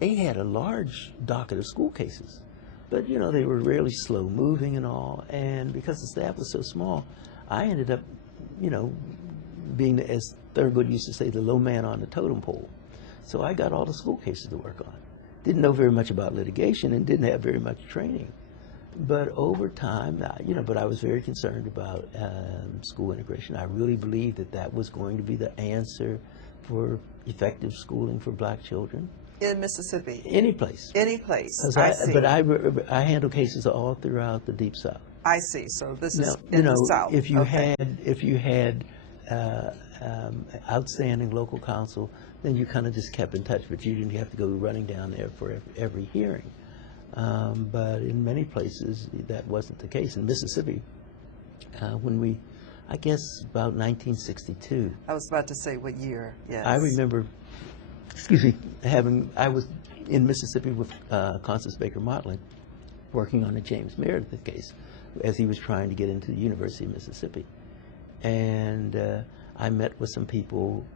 they had a large docket of school cases, but you know, they were really slow moving and all. And because the staff was so small, I ended up, you know, being, as Thurgood used to say, the low man on the totem pole. So I got all the school cases to work on. Didn't know very much about litigation and didn't have very much training. But over time, you know, but I was very concerned about school integration. I really believed that that was going to be the answer for effective schooling for black children. In Mississippi? Any place. Any place. I see. But I handle cases all throughout the Deep South. I see. So this is now, in the South. If you had outstanding local counsel, then you kind of just kept in touch, but you didn't have to go running down there for every hearing. But in many places, that wasn't the case. In Mississippi, I guess about 1962. I was about to say what year, yes. I remember, I was in Mississippi with Constance Baker Motley, working on the James Meredith case, as he was trying to get into the University of Mississippi. And I met with some people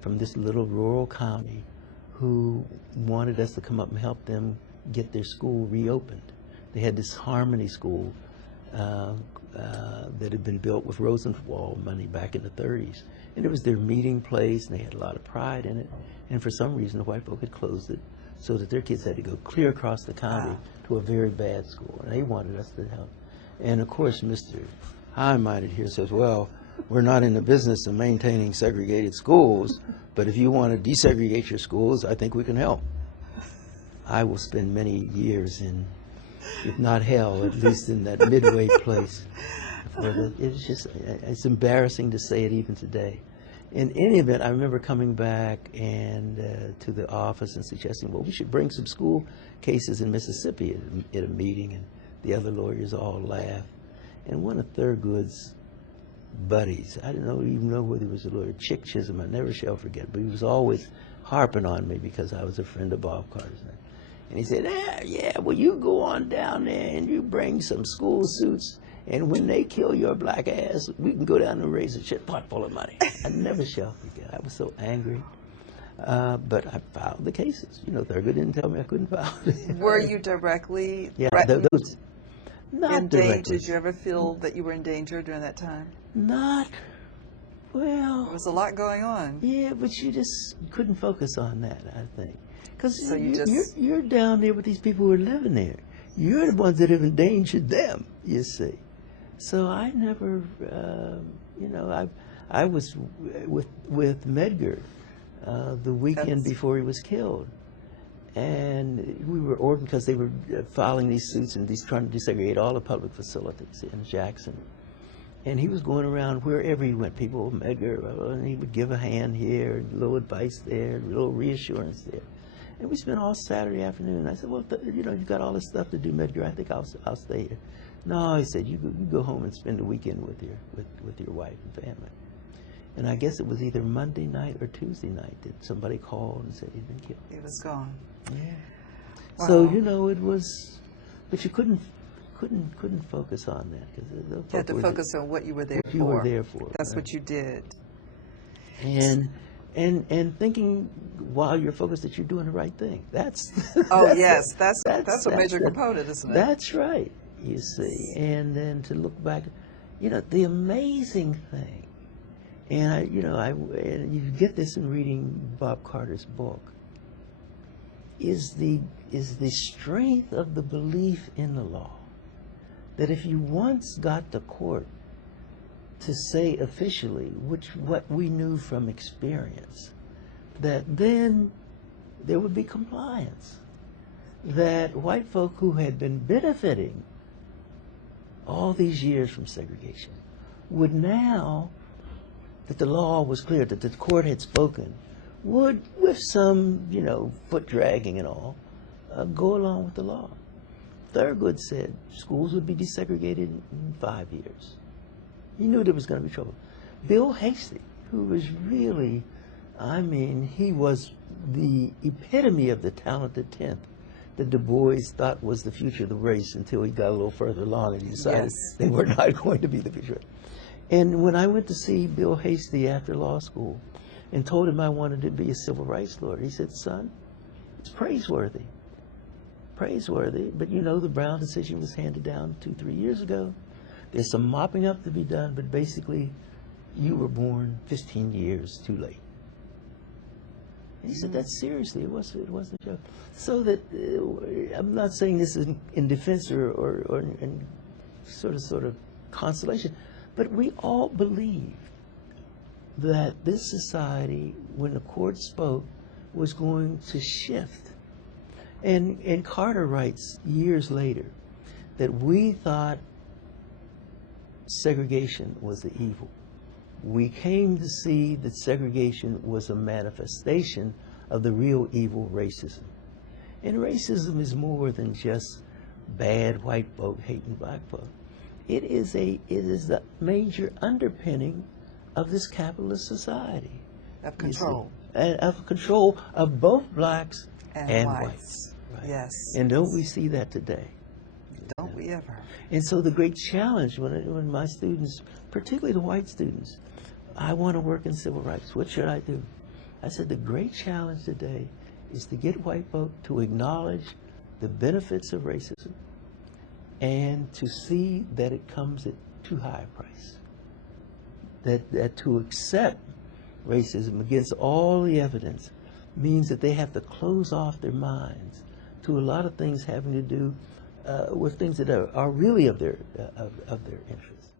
from this little rural county who wanted us to come up and help them get their school reopened. They had this Harmony School that had been built with Rosenwald money back in the 30s. And it was their meeting place, and they had a lot of pride in it. And for some reason, the white folk had closed it so that their kids had to go clear across the county to a very bad school. And they wanted us to help. And of course, Mr. High-minded here says, well, we're not in the business of maintaining segregated schools, but if you want to desegregate your schools, I think we can help. I will spend many years in, if not hell, at least in that midway place. It's embarrassing to say it even today. In any event, I remember coming back and to the office and suggesting, well, we should bring some school cases in Mississippi at a meeting, and the other lawyers all laughed. And one of Thurgood's buddies, I didn't even know whether he was a lawyer, Chick Chisholm, I never shall forget, but he was always harping on me because I was a friend of Bob Carter's. And he said, yeah, well, you go on down there and you bring some school suits, and when they kill your black ass, we can go down and raise a shit pot full of money. I never shall forget. I was so angry. But I filed the cases. You know, Thurgood didn't tell me I couldn't file it. Were you directly those, not in directly. danger? Did you ever feel that you were in danger during that time? Not, well. There was a lot going on. Yeah, but you just couldn't focus on that, I think. Because so you're down there with these people who are living there. You're the ones that have endangered them, you see. So I never, you know, I was with Medgar the weekend before he was killed. And we were ordered because they were filing these suits and trying to desegregate all the public facilities in Jackson. And he was going around wherever he went, people, Medgar, and he would give a hand here, a little advice there, a little reassurance there. And we spent all Saturday afternoon. I said, well, you know, you got all this stuff to do, Medgar. I think I'll stay here. No, he said, you go home and spend the weekend with your wife and family. And I guess it was either Monday night or Tuesday night that somebody called and said he'd been killed. He was gone. Yeah. Wow. So you know, it was, but you couldn't focus on that because you had to focus on what you were there for. You were there for. That's right? what you did. And thinking while you're focused that you're doing the right thing. That's that's a major component, isn't it? That's right. You see, and then to look back, you know, the amazing thing, and and you get this in reading Bob Carter's book, is the strength of the belief in the law, that if you once got the court to say officially what we knew from experience, that then there would be compliance, that white folk who had been benefiting all these years from segregation would now, that the law was clear, that the court had spoken, would, with some, you know, foot dragging and all, go along with the law. Thurgood said schools would be desegregated in 5 years. He knew there was going to be trouble. Bill Hasty, who was really, I mean, he was the epitome of the talented 10th that Du Bois thought was the future of the race until he got a little further along and he decided they were not going to be the future. And when I went to see Bill Hasty after law school and told him I wanted to be a civil rights lawyer, he said, son, It's praiseworthy. Praiseworthy, but you know the Brown decision was handed down 2-3 years ago. There's some mopping up to be done, but basically you were born 15 years too late. And he said that seriously. It wasn't a joke. So that I'm not saying this in defense or in sort of consolation, but we all believe that this society, when the court spoke, was going to shift. And Carter writes years later that we thought segregation was the evil. We came to see that segregation was a manifestation of the real evil, racism. And racism is more than just bad white folk hating black folk. It is the major underpinning of this capitalist society. Of control. And of control of both blacks and whites. Right. Yes. And don't we see that today? Don't we ever? And so the great challenge when my students, particularly the white students, I want to work in civil rights. What should I do? I said the great challenge today is to get white folk to acknowledge the benefits of racism and to see that it comes at too high a price. That to accept racism against all the evidence means that they have to close off their minds to a lot of things having to do with things that are really of their interest.